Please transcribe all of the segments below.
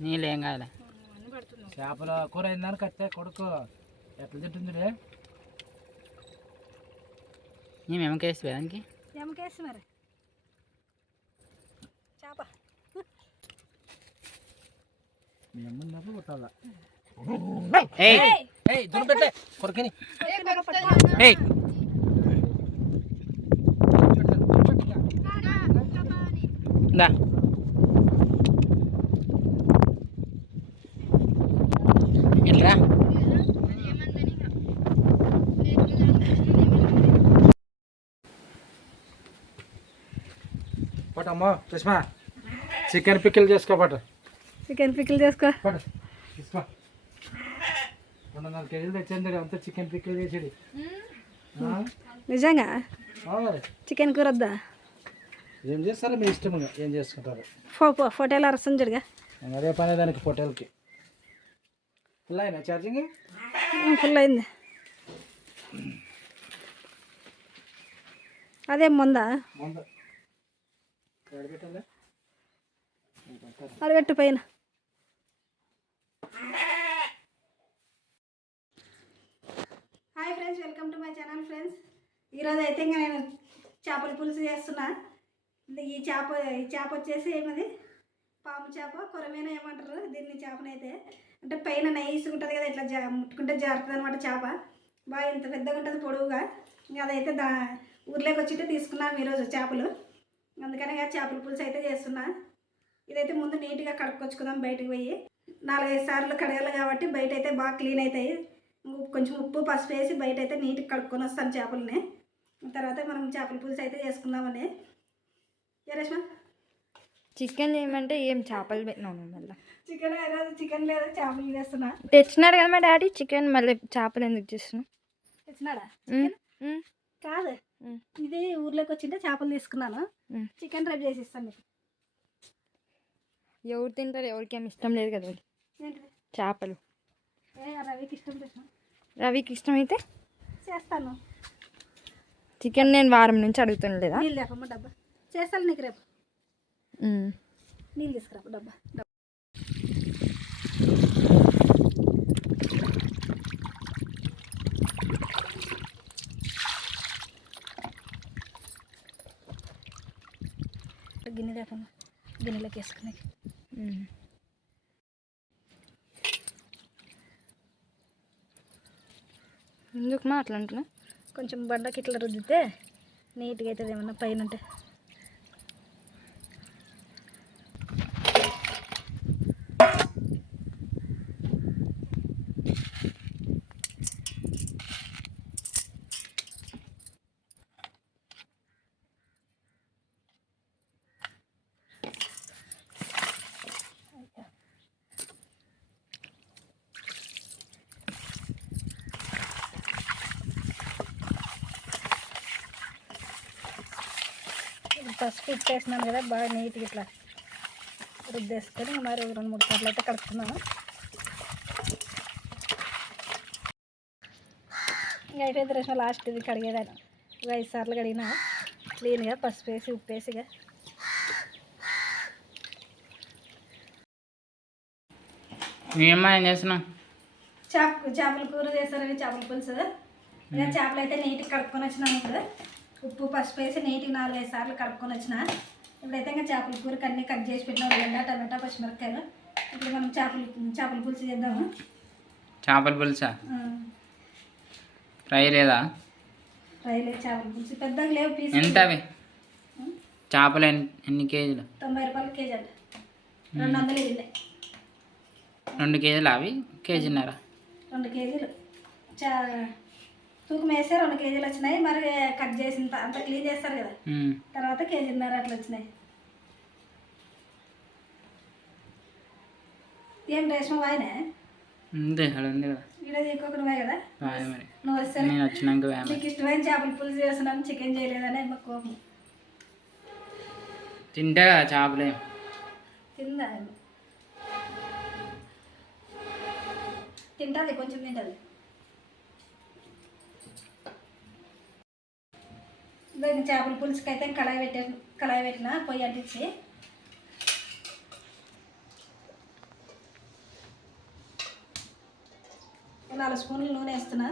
నీళ్ళు ఏం కాదులే. చేపల కూర అయిందని కట్టే కొడుకు ఎట్లా తింటుంది మేము ఏమకేసి దానికి? ఏమకేసి మరి. చేప. మీ అమ్మ కొట్టాలా? ఏయ్! ఏయ్! దున్నపెట్టే కొడుకుని. ఏయ్ దా. పట్టమ్మో సుష్మా చికెన్ పికిల్ చేసుకో పట్ట. చికెన్ పికిల్ చేసుకో. తీసుకో. రెండున్నర కేజీలు తెచ్చింది అంతా చికెన్ పికిల్ చేసేది? నిజంగా. చికెన్ కూర వద్దా? ఏం చేస్తారో మీ ఇష్టం. ఏం చేసుకుంటారు. ఫో ఫోటోలు అరసం జరుగా అదే పని దానికి పొట్టేలకి ఫుల్ అయినా ఛార్జింగ్ ఫుల్ అయింది. అదే ముందా? ముందు. అరగట్టు పైన. Hi friends welcome to my channel friends ఈరోజు అయితే ఇంకా నేను చేపల పులుసు చేస్తున్నా. ఈ చేప ఈ చేప వచ్చేసి ఏమది? పాము చేప కొరమేన ఏమంటారు? దీన్ని చేపనైతే. అంటే పైన నైస్ ఉంటుంది కదా ఇట్లా జా ముట్టుకుంటే జారుతుంది అనమాట చేప. బాగా ఇంత పెద్దగా ఉంటుంది పొడవుగా. ఇంకా అదైతే దా ఊర్లోకి వచ్చి తీసుకున్నాం ఈరోజు చేపలు. అందుకనే ఇక చేపల పులుసు అయితే చేస్తున్నా. ఇదైతే ముందు నీట్గా కడుక్కొచ్చుకుందాం బయటకు పోయి. నాలుగైదు సార్లు కడగాలి కాబట్టి బయట అయితే బాగా క్లీన్ అవుతాయి కొంచెం ఉప్పు పసుపు వేసి బయట అయితే నీట్గా కడుక్కొని వస్తాను చేపలని. తర్వాత మనం చేపల పులుసు అయితే చేసుకుందామని ఏ రేష్మా? చికెన్ చేయమంటే ఏం చేపలు పెట్టినాను మళ్ళీ? చికెన్ ఈరోజు చికెన్ లేదు? చేపలు చేస్తున్నా. తెచ్చినాడు కదా మా డాడీ? చికెన్ మళ్ళీ చేపలు ఎందుకు చేస్తున్నావు? తెచ్చినాడా? కాదు. ఇది ఊర్లోకి వచ్చింటే చేపలు తీసుకున్నాను. చికెన్ రేపు చేసి ఇస్తాను నీకు. ఎవరు తింటారు? ఎవరికేం ఇష్టం లేదు కదా. ఏంటిది? చేపలు. ఏ రవికి ఇష్టం చేసిన. రవికి ఇష్టమైతే? చేస్తాను. చికెన్ నేను వారం నుంచి అడుగుతాను లేదా? నీళ్ళు లేకమ్మ డబ్బా. చేస్తాను నీకు రేపు. నీళ్ళు తీసుకురా డబ్బా. గిన్నె లేకుండా గిన్నెలోకి వేసుకుని. ఎందుకు మా అట్లా అంటున్నా కొంచెం బండకి ఇట్లా రుద్దితే నీట్గా అవుతుంది ఏమన్నా పైన ఉంటే ఇప్పుడు పసుపు ఇచ్చేసినాను కదా బాగా నీట్గా ఇట్లా రుద్దేసుకొని మరి ఒక రెండు మూడు సార్లు అయితే ఇంకా అయిపోయింది రేసిన లాస్ట్ ఇది కడిగేదాన్ని. ఇవి ఐదు సార్లు కడిగినా క్లీన్గా పసుపు వేసి ఉప్పు వేసిగా ఏం చేప చేపల కూర చేస్తారని చేపల పులుసు. ఇక చేపలు అయితే నీట్గా కడుక్కొని వచ్చినాను ఇప్పుడు. ఉప్పు పసుపు వేసి నీట్గా నాలుగైదు సార్లు కడుక్కొని వచ్చిన. ఇప్పుడైతే ఇంకా చేపల కూరకి అన్నీ కట్ చేసి పెట్టిన. ఉల్లిగడ్డ టమాటా పచ్చిమిరపకాయలు. ఇప్పుడు మనం చేపల చేపల పులుసు చేద్దాము. చేపల పులుసా? ఫ్రై లేదా? ఫ్రై లేదు చేపల పులుసు. పెద్దగా లేవు పీస్ ఎంత అవి చేపలు ఎన్ని ఎన్ని కేజీలు? తొంభై రూపాయలు కేజీ అంట. రెండు వందలు ఇల్లు రెండు కేజీలు అవి? కేజీన్నర? రెండు కేజీలు. చా తూకం వేస్తే రెండు కేజీలు వచ్చినాయి. మరి కట్ చేసిన అంతా క్లీన్ చేస్తారు కదా. తర్వాత కేజీన్నర అట్లా వచ్చినాయి. ఏం రేషం వాయినే? ఉంది అక్కడ ఉంది కదా. ఇక్కడ తీసుకోకుండా కదా? బాగా మరి. నువ్వు వస్తే నేను వచ్చినాక నీకు ఇష్టమైన చేపల పులుసు చేస్తున్నాను చికెన్ చేయలేదని మా కోపం. తింటే కదా చేపలే. తిందా తింటుంది కొంచెం తింటుంది. దాని చేపల పులుసుకి అయితే కళాయి పెట్టాను కళాయి పెట్టిన పొయ్యి అంటించి. నాలుగు స్పూన్లు నూనె వేస్తున్నా.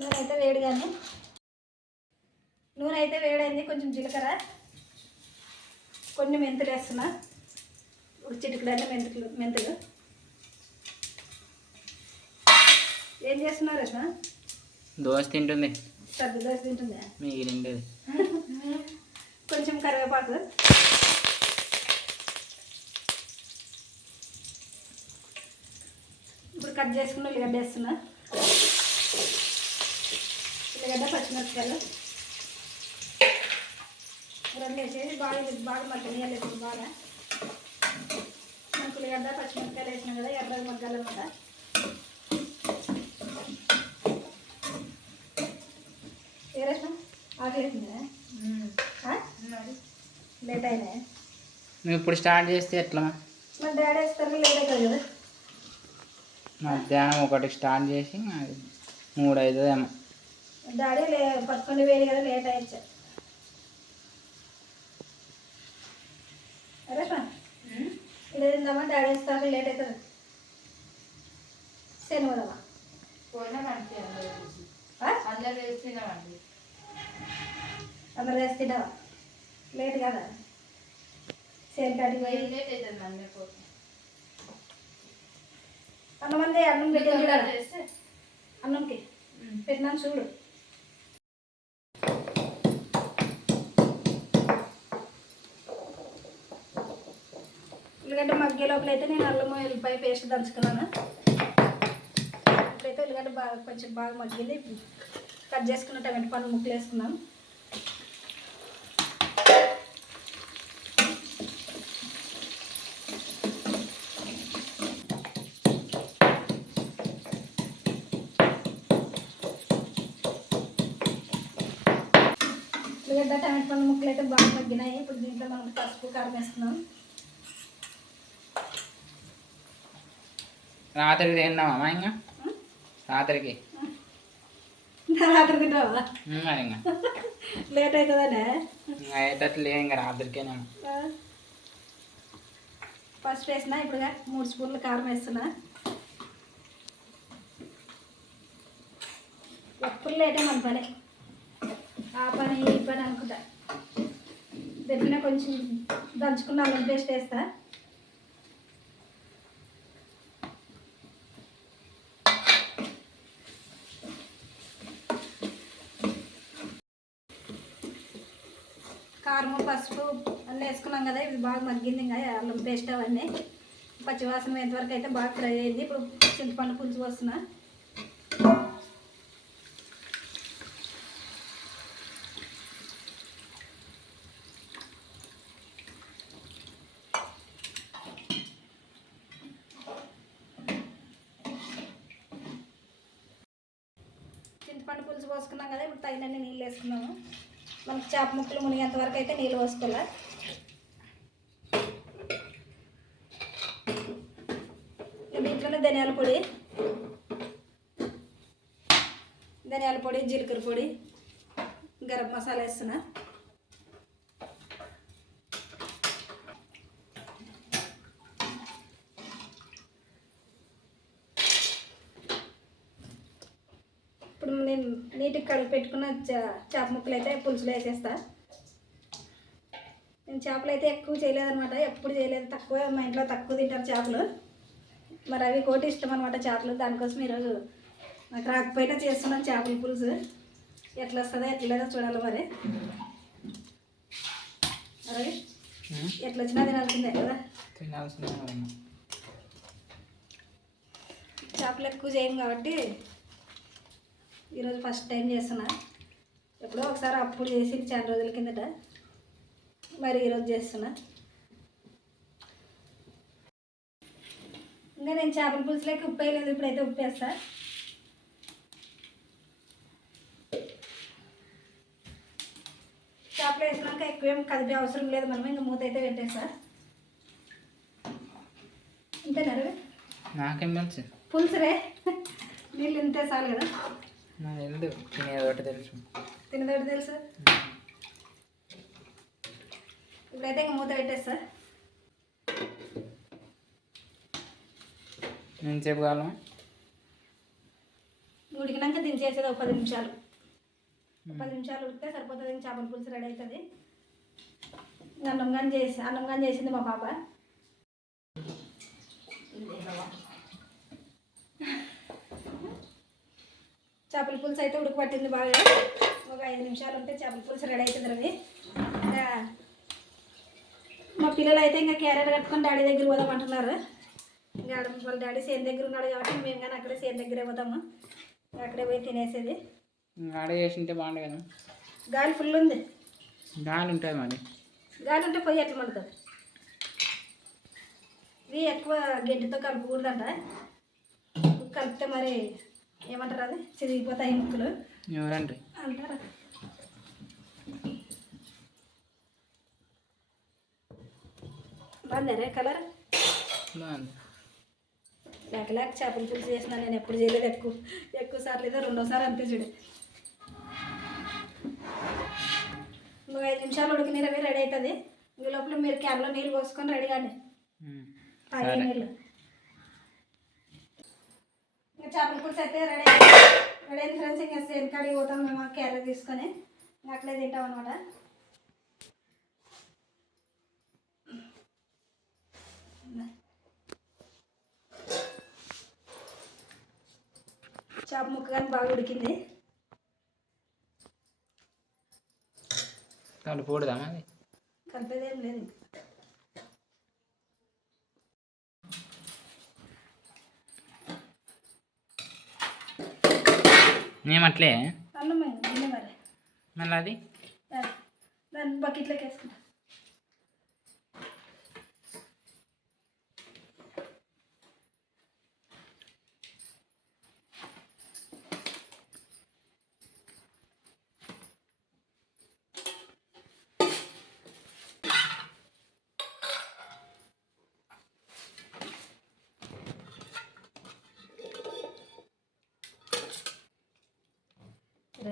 నూనె అయితే వేడిగానే. నూనె అయితే వేడైంది కొంచెం జీలకర్ర కొన్ని మెంతులు వేస్తున్నా. ఒక చిటికడైన మెంతులు మెంతులు. ఏం చేస్తున్నారు రష్మ దోశ తింటుంది. పెద్ద దోశ తింటుందా. మిగిలిండేది కొంచెం కరివేపాకు. ఇప్పుడు కట్ చేసుకున్న ఉల్లిగడ్డ వేస్తున్నా. ఉల్లిగడ్డ పచ్చిమిరపకాయలు. రెండు వేసేసి బాగా బాగా మగ్గనియాలి ఇప్పుడు బాగా. ఉల్లిగడ్డ పచ్చిమిరపకాయలు వేసినాం కదా ఎర్రగా మగ్గాలన్నమాట ఏ రసం ఆకలిస్తుందా లేట్ అయినా నువ్వు ఇప్పుడు స్టార్ట్ చేస్తే ఎట్లా? మరి డాడీ వేస్తారు లేట్ అవుతుంది కదా. మధ్యాహ్నం ఒకటి స్టార్ట్ చేసి మూడు అవుతుందేమో డాడీ లే పదకొండు వేలు కదా లేట్ అయ్యచ్చు. ఇలా తిందామా డాడీ వేస్తారు లేట్ అవుతుంది. శనివారమా అందరు వేసి. తిన్నావా లేట్ కదా? కాటికి పోయి. అన్నం అందే అన్నం పెట్టింది కదా? అన్నంకి? పెట్టినాను చూడు. ఉల్లిగడ్డ మగ్గే లోపల అయితే నేను అల్లం ఎల్లిపాయ పేస్ట్ దంచుకున్నాను. ఇప్పుడైతే ఉల్లిగడ్డ బాగా కొంచెం బాగా మగ్గింది. కట్ చేసుకున్న టమాటో పండు ముక్కలు వేసుకున్నాను ఉల్లిగడ్డ టమాటో పండు ముక్కలు అయితే బాగా మగ్గినాయి. ఇప్పుడు దీంట్లో మనం పసుపు కారం వేస్తున్నాం రాత్రికి తిందామా ఇంకా రాత్రికి. రాత్రి తింటావా మరి ఇంకా. లేట్ అవుతుందనే అయ్యేటట్లు లేదు ఇంకా రాత్రికేనేమో ఫస్ట్ వేసిన ఇప్పుడు మూడు స్పూన్లు కారం వేస్తున్నా. ఎప్పుడు లేటే మన పని. ఆ పని ఈ పని అనుకుంటా. దగ్గర కొంచెం దంచుకున్న పేస్ట్ వేస్తా కారం పసుపు అన్నీ వేసుకున్నాం కదా ఇది బాగా మగ్గింది ఇంకా అల్లం పేస్ట్ అవన్నీ. పచ్చివాసన ఎంతవరకు అయితే బాగా ఫ్రై అయింది. ఇప్పుడు చింతపండు పులుసు వస్తున్నా చింతపండు పులుసు పోసుకున్నాం కదా ఇప్పుడు తగినన్ని నీళ్ళు వేసుకున్నాము. మనకి చేప ముక్కలు మునిగేంత వరకు అయితే నీళ్ళు పోసుకోవాలి దీంట్లోనే ధనియాల పొడి ధనియాల పొడి జీలకర్ర పొడి గరం మసాలా వేస్తున్నా. ఇప్పుడు నేను నీటికి కడిగి పెట్టుకున్న చా- చేప ముక్కలు అయితే పులుసులో వేసేస్తా. నేను చేపలు అయితే ఎక్కువ చేయలేదన్నమాట ఎప్పుడు చేయలేదు. తక్కువ మా ఇంట్లో తక్కువ తింటారు చేపలు. మరి అవి కోటి ఇష్టం అనమాట చేపలు. దానికోసం ఈరోజు నాకు రాకపోయినా చేస్తున్నాను చేపల పులుసు. ఎట్లా వస్తుందో ఎట్లా లేదో చూడాలి మరి. అలాగే ఎట్లా వచ్చినా తినాల్సిందే కదా. తినాల్సిందే. చేపలు ఎక్కువ చేయం కాబట్టి ఈరోజు ఫస్ట్ టైం చేస్తున్నా. ఎప్పుడో ఒకసారి అప్పుడు చేసి చాలా రోజుల కిందట మరి ఈరోజు చేస్తున్నా. ఇంకా నేను చేపల పులుసులోకి ఉప్పు వేయలేదు ఇప్పుడైతే ఉప్పు వేస్తా చేపలు వేసినాక ఎక్కువ కదిపే అవసరం లేదు మనం ఇంకా మూత అయితే పెట్టేస్తా. ఇంతేనా నాకేం తెలుసు. పులుసురే నీళ్ళు ఇంతే చాలు కదా. నాకు తెలియదు తినేది ఒకటి తెలుసు. తినదోటి తెలుసు? ఇప్పుడైతే ఇంకా మూత పెట్టేస్తా. ఎంతసేపు కాలం ఉడికినాక దించేసేది ఒక పది నిమిషాలు. పది నిమిషాలు ఉడికితే సరిపోతుంది చేపల పులుసు రెడీ అవుతుంది. అన్నం కానీ చేసి అన్నం కానీ చేసింది మా పాప. చేపల పులుసు అయితే ఉడకబట్టింది బాగా. ఒక ఐదు నిమిషాలు ఉంటే చేపల పులుసు రెడీ అవుతుంది రవి. ఇంకా మా పిల్లలు అయితే ఇంకా క్యారెట్ కట్టుకొని డాడీ దగ్గర పోదామంటున్నారు ఇంకా వాళ్ళ డాడీ సేన్ దగ్గర ఉన్నాడు కాబట్టి మేము కానీ అక్కడే సేన్ దగ్గరే పోతాము. అక్కడే పోయి తినేసేది. ఆడ చేసింటే బాగుండే కదా. గాలి ఫుల్ ఉంది. గాలి ఉంటుంది మరి. గాలి ఉంటే పొయ్యి ఎట్లా మండుతుంది? ఇవి ఎక్కువ గడ్డితో కలపకూడదంట. కలిపితే మరి ఏమంటారు అది? చిరిగిపోతాయి ముక్కలు. ఎవరండి? అంటారా? బాగుందరే కలర్? లేక లేక చేపల పులుసు చేసిన నేను ఎప్పుడు చేయలేదు ఎక్కువ. ఎక్కువ సార్లు ఏదో రెండోసారి అంతే చూడు. ఇంకో ఐదు నిమిషాలు ఉడికినవి రెడీ అవుతుంది. ఈ లోపల మీరు క్యాన్లో నీళ్ళు పోసుకొని రెడీ కానీ. తాగే. నీళ్ళు. ఇంకా చేపల పులుసు అయితే రెడీ రెడీ అయింది ఫ్రెండ్స్ ఇంకా సేన్ కాడికి పోతాం మేము క్యారెట్ తీసుకొని. ఇంకా అక్కడే తింటాం అనమాట చేప ముక్క కానీ బాగా ఉడికింది. కలుపుకూడదా మరి? కలిపేదేం లేదు ఏమట్లే మళ్ళీ అది? దాన్ని- దాన్ని బకెట్లోకి వేసుకుంటా.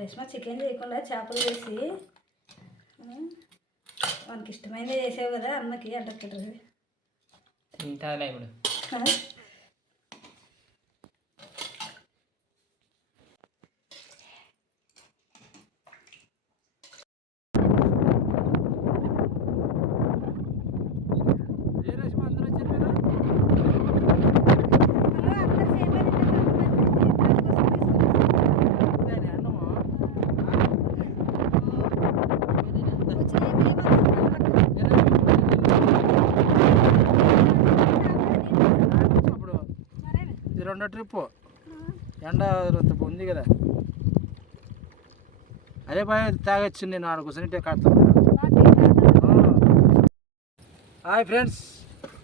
రేష్మ చికెన్ చేయకుండా చేపలు వేసి ఉమ్, మనకి ఇష్టమైనది చేసావు కదా అమ్మకి అంటుంది. తింటాదిలే ఇప్పుడు ఏ రశ్మి అందరూ చెప్పారు దాని అన్నము అప్పుడు ఇది రెండో ట్రిప్ ఎండ ఉంది కదా. అదే బాయ్ తాగొచ్చు నేను ఆడ కూర్చొని కడతాను హాయ్ ఫ్రెండ్స్.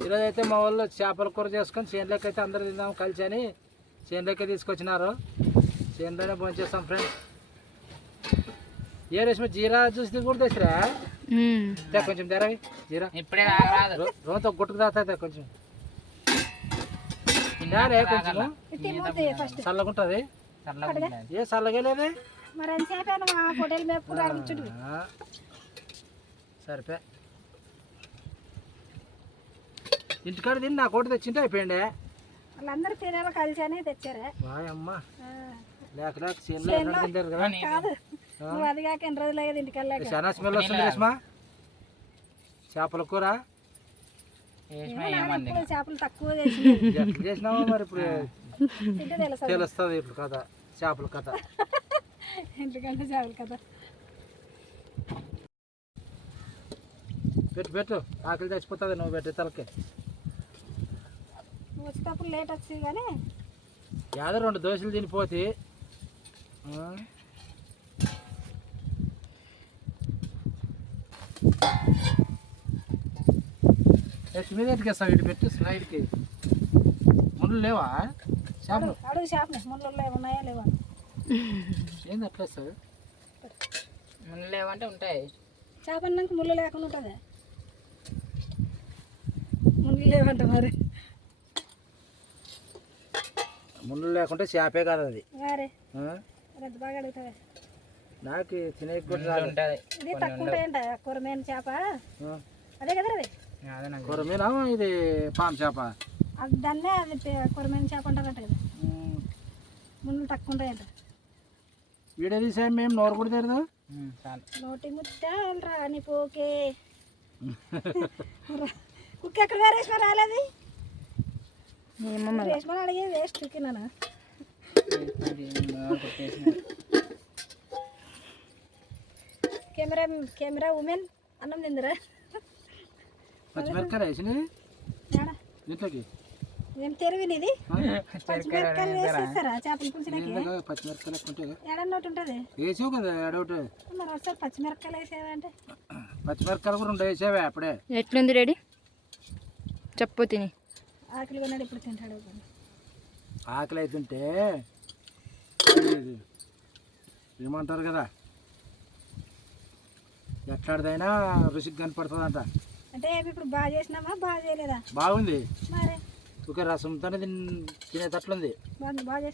ఈరోజు అయితే మా వాళ్ళు చేపల కూర చేసుకొని చేనులోకి అయితే అందరూ తిందాం కలిసి అని చేనులోకి తీసుకొచ్చినారు. చేనులోనే భోజనం చేస్తాం ఫ్రెండ్స్. ఏ రేష్మ జీరా జ్యూస్ కూడా తెచ్చిరా కొంచెం తెరవి జీరా. ఇప్పుడే తాగరాదు. రో- రోజుతో గుట్టుకు తాగుతుంది కొంచెం. తిన్నారే కొంచెం ఫస్ట్. చల్లగుంటుంది. చల్లగా ఉంటుంది. ఏ చల్లగే లేదే? మరి ఎంతసేపు మా హోటల్ అడిగించుడు సరిపే. ఇంటికాడ తిని నా కోటి తెచ్చింటే అయిపోయిండే. వాళ్ళందరూ తినాలి కలిసి అనే తెచ్చారే. వాయ్ అమ్మ ఆ, లేక లేక చేనులో చేనులో? ఎన్నడూ తింటారు కదా. కాదు. నువ్వు అది కాక ఎన్ని రోజులు అయ్యేది ఇంటికి వెళ్ళాక చాలా స్మెల్ వస్తుంది రేష్మా? చేపల కూర? చేపలు తక్కువ చేసినావో మరి ఇప్పుడు? తెలుస్తుంది. ఇప్పుడు కథ చేపల కథ. ఎందుకంటే చేపలు కదా పెట్టు పెట్టు. ఆకలి చచ్చిపోతుంది నువ్వు పెట్టే తలకి. నువ్వు వచ్చేటప్పుడు లేట్ వచ్చింది కానీ యాదో రెండు దోశలు తినిపోతే ఎట్టుకేస్తావు ఇటు పెట్టు స్లైడ్కి. ముళ్ళు లేవా? చేపలు అడుగు చేపలు ముళ్ళు ఉన్నాయా లేవా? ఏంది అట్లా వేస్తావు? ముళ్ళు లేవంటే ఉంటాయి. చేప అన్నాక ముళ్ళు లేకుండా ఉంటుంది? ముళ్ళు లేవంట మరి? ముళ్ళు లేకుంటే చేపే కాదు అది. బాగా అడుగుతావే? నాకు తినే ఉంటుంది. ఇది తక్కువ ఉంటాయంట కూరమేన చేప. అదే కదా అది. కొరమీన? ఇది పాము చేప. దాన్నే అది కొరమైన చేప అంటారంట కదా. ముళ్ళు తక్కువ ఉంటాయంట. వీడియో తీసే మేము నోరు కూడా తెరదు. నోటి ముత్యాలు రాని పోకే కుక్క ఎక్కడ వేరే రేష్మ రాలేదు? రేష్మ అడిగే వేస్ట్ కొట్టేసిన. కెమెరా కెమెరా ఉమెన్ అన్నం తిందిరా? పచ్చిమిరపకాయలు వేసినవి? ఏడా? దీంట్లోకి? ఏం తెరివిని ఇది? ఆ? పచ్చిమిరపకాయలు వేసేస్తారా? చేపల పులుసులకి దీంట్లోకి పచ్చిమిరపకాయలు ఎక్కువ ఉంటాయి కదా ఏడన్నా ఒకటి ఉంటుంది. వేసావు కదా ఏడోటి మరి ఒకసారి పచ్చిమిరపకాయలు వేసేదంటే పచ్చిమిరపకాయలు కూడా రెండు వేసావే అప్పుడే. ఎట్లుంది రెడీ? చెప్పు తిని. ఆకలి కొన్నాడు ఇప్పుడు తింటాడు ఆకలి అవుతుంటే ఏమంటారు కదా? ఎట్లాడిదైనా రుచికి కనపడుతుందంట. అంటే ఏమి ఇప్పుడు బాగా చేసినామా? బాగా చేయలేదా? బాగుంది. మరి? ఒక రసంతోనే తిన్ తినేటట్లుంది. బాగా?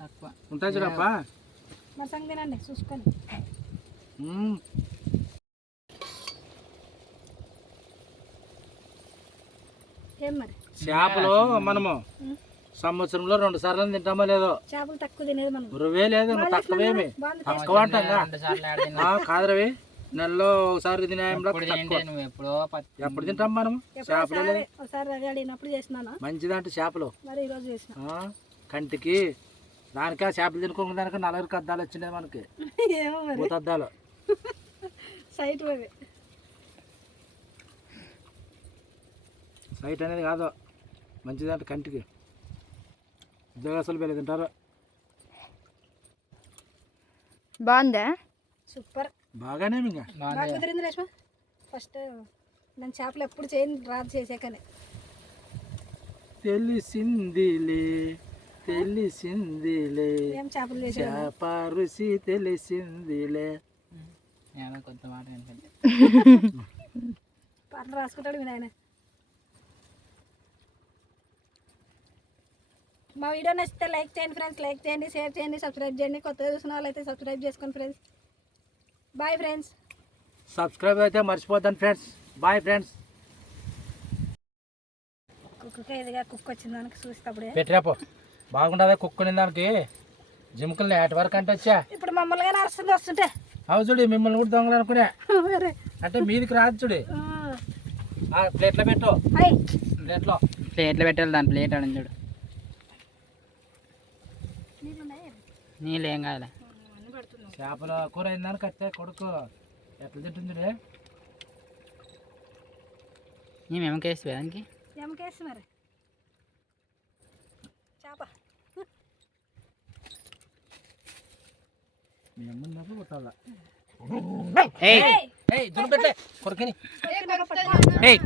తక్కువ ఉంటాయి చూడప్పా మరి సంగ తినండి చూసుకొని. మ్మ్. ఏం మరి? చేపలు మనము. సంవత్సరంలో రెండు సార్లు తింటామో లేదో? చేపలు తక్కువ తినేది మనం. రువే లేదు తక్కువేమి తక్కువ అంటాంగా రెండు సార్లు ఆడ తిన్నా. ఆ, కాదురవి. నెలలో ఒకసారి తినేయంలో ఎప్పుడో తింటాం మనం చేపలు? మంచిదంటే చేపలు. ఆ, కంటికి దానికా చేపలు తినుకున్న దానికి నలుగురికి అద్దాలు వచ్చినాయి మనకి. అద్దాలు. సైట్ సైట్ అనేది కాదు. మంచిదంటే కంటికి. ఉద్యోగస్తులు వెళ్ళి తింటారు? బాగుందా? సూపర్. బాగానే ఇంకా బాగా కుదిరింది రేష్మ. ఫస్ట్ నేను చేపలు ఎప్పుడు చేయను రాదు చేసాకనే. తెలిసిందిలే తెలిసిందిలే. ఏం చేపలు చేసా చేప రుచి తెలిసిందిలే ఏమో కొత్త మాట రాసుకుంటాడు మీ నాయన. మా వీడియో నచ్చితే లైక్ చేయండి ఫ్రెండ్స్. లైక్ చేయండి షేర్ చేయండి సబ్స్క్రైబ్ చేయండి. కొత్తగా చూసిన వాళ్ళు అయితే సబ్స్క్రైబ్ చేసుకోండి ఫ్రెండ్స్. బాయ్ ఫ్రెండ్స్ సబ్స్క్రైబ్ అయితే మర్చిపోద్దాను ఫ్రెండ్స్. బాయ్ ఫ్రెండ్స్ కుక్కకి ఎదిగా కుక్క వచ్చింది దానికి చూసేటప్పుడే. పెట్టిరాపో బాగుండదా కుక్కుని దానికి? జిమ్కల్ని ఏటి వరకు అంటే వచ్చా? ఇప్పుడు మమ్మల్ని కానీ అరుస్తుంది వస్తుంటే. అవు చూడు మిమ్మల్ని కూడా దొంగలు అనుకునే. అంటే మీదికి రాదు చూడు. ఆ, ఆ, ప్లేట్లో పెట్టు. హాయ్ ప్లేట్లో. ప్లేట్లు పెట్టాలి దాని ప్లేట్ ఆడని చూడు నీళ్ళు ఉన్నాయి నీళ్ళు ఏం పెడుతున్నాం చేపల కూర అయిందని కట్టే కొడుకు. ఎట్లా తింటుంది రే మేము ఏమకేసి దానికి ఎమకేసి మరి. చేప. మీ అమ్మ కొట్టాలా? ఏయ్!